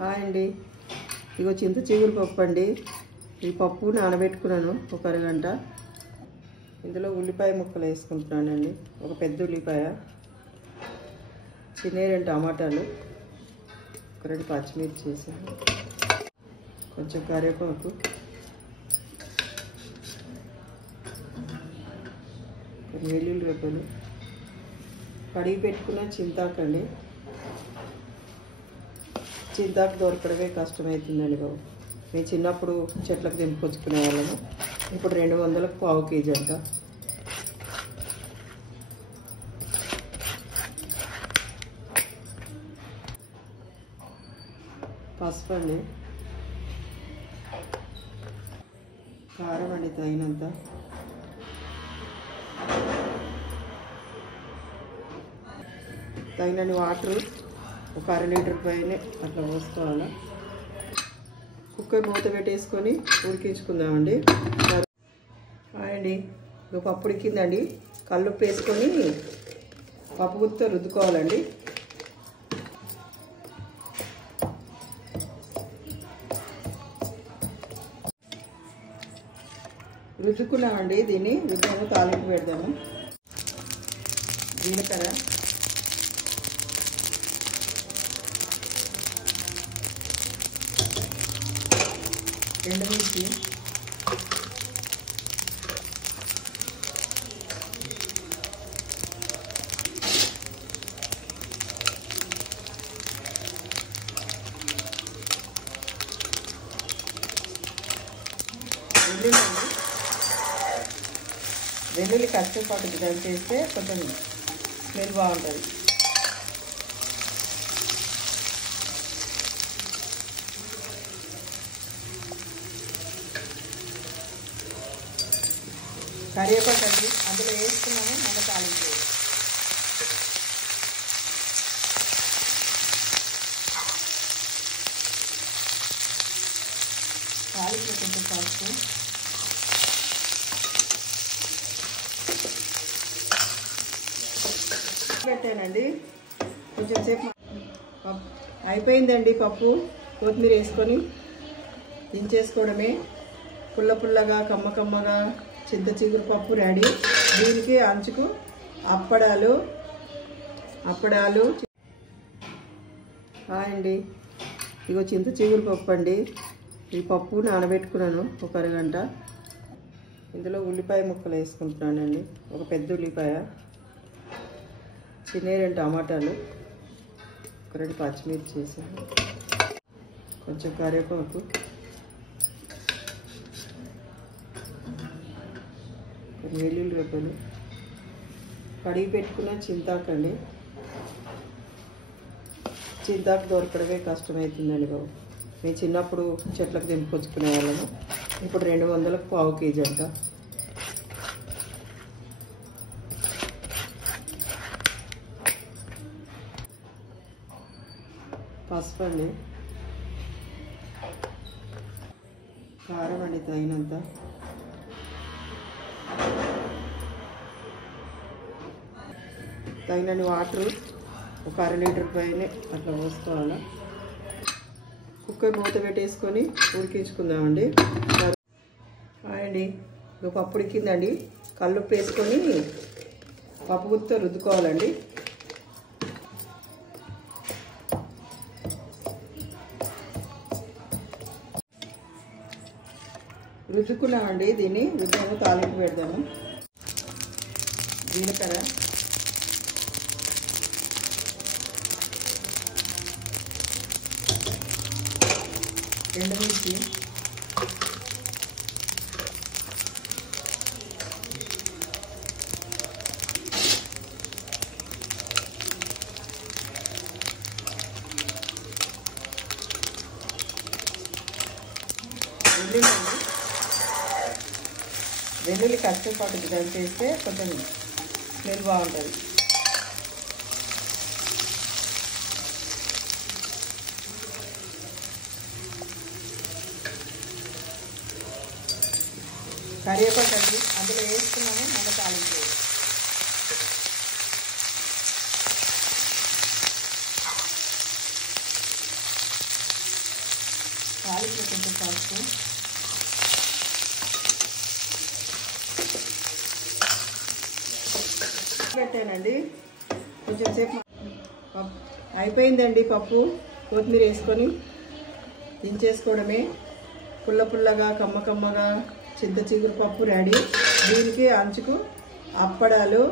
Hi అండి. ఇగో చింత చిగురు పప్పు అండి. ఈ పప్పు నానబెట్టుకున్నాను ఒక అరగంట. ఇందులో ఉల్లిపాయ ముక్కలు వేసుకుంటున్నానండి. ఒక పెద్ద ఉల్లిపాయ, చిన్న 2 టమాటాలు, ఒక 2 పచ్చిమిర్చి వేసాను, కొంచెం కరివేపాకు, కొన్ని వెల్లుల్లి రెబ్బలు, కడిగి పెట్టుకున్న చింతాకండి. చింతాకు దొరకడమే కష్టమవుతుందండి బాబు. మేము చిన్నప్పుడు చెట్లకు తెంపుకొచ్చుకునే వాళ్ళము. ఇప్పుడు 200కు పావు కేజీ అంట. పసుపు అండి, కారం అండి తగినంత, తగినన్ని వాటర్ ఒక 1/2 లీటర్ పైన అట్లా పోసుకోవాలి. కుక్కర్ మూత పెట్టేసుకొని ఉడికించుకుందామండి. అండి పప్పు ఉడికిందండి. కల్లుప్పు వేసుకొని పప్పు గుత్తితో రుద్దుకోవాలండి. రుద్దుకున్నామండి. దీన్ని రుద్దాము, తాలింపు పెడదాము. జీలకర్ర, ఎండుమిర్చి, వెల్లుల్లి కష్టపాటు దంచి చేస్తే కొంచెం స్మెల్ బాగుంటుంది. కరివేపాకు అండి అందులో వేసుకున్నాము. మళ్ళీ తాలింపు కొంచెం పసుపు, పెట్టానండి. కొంచెం సేపు అయిపోయిందండి. పప్పు కొత్తిమీర వేసుకొని దించేసుకోవడమే. పుల్ల పుల్లగా కమ్మ కమ్మగా చింత చిగురు పప్పు రెడీ. దీనికి అంచుకు అప్పడాలు. హాయ్ అండి. ఇగో చింత చిగురు పప్పు అండి. ఈ పప్పు నానబెట్టుకున్నాను ఒక అరగంట. ఇందులో ఉల్లిపాయ ముక్కలు వేసుకుంటున్నానండి. ఒక పెద్ద ఉల్లిపాయ, చిన్న 2 టమాటాలు, ఒక 2 పచ్చిమిర్చి వేసాను, కొంచెం కరివేపాకు, కొన్ని వెల్లుల్లి రెబ్బలు, కడిగి పెట్టుకున్న చింతాకండి. చింతాకు దొరకడమే కష్టమవుతుందండి బాబు. మేము చిన్నప్పుడు చెట్లకు తెంపుకొచ్చుకునే వాళ్ళము. ఇప్పుడు 200కు పావు కేజీ అంట. పసుపు అండి, కారం అండి తగినంత, తగినన్ని వాటర్ ఒక 1/2 లీటర్ పైన అట్లా పోసుకోవాలి. కుక్కర్ మూత పెట్టేసుకొని ఉడికించుకుందామండి. అండి పప్పు ఉడికిందండి. కల్లుప్పు వేసుకొని పప్పు గుత్తితో రుద్దుకోవాలండి. రుద్దుకున్నామండి. దీన్ని రుద్దాము, తాలింపు పెడదాము. జీలకర్ర, ఎండుమిర్చి, వెల్లుల్లి కష్టపాటు దంచి చేస్తే కొంచెం స్మెల్ బాగుంటుంది. కరివేపాకు అండి అందులో వేసుకున్నాము. మళ్ళీ తాలింపు తాలింపు కొంచెం పసుపు, పెట్టానండి. కొంచెం సేపు అయిపోయిందండి. పప్పు కొత్తిమీర వేసుకొని దించేసుకోవడమే. పుల్ల పుల్లగా కమ్మ కమ్మగా చింత చిగురు పప్పు రెడీ. దీనికి అంచుకు అప్పడాలు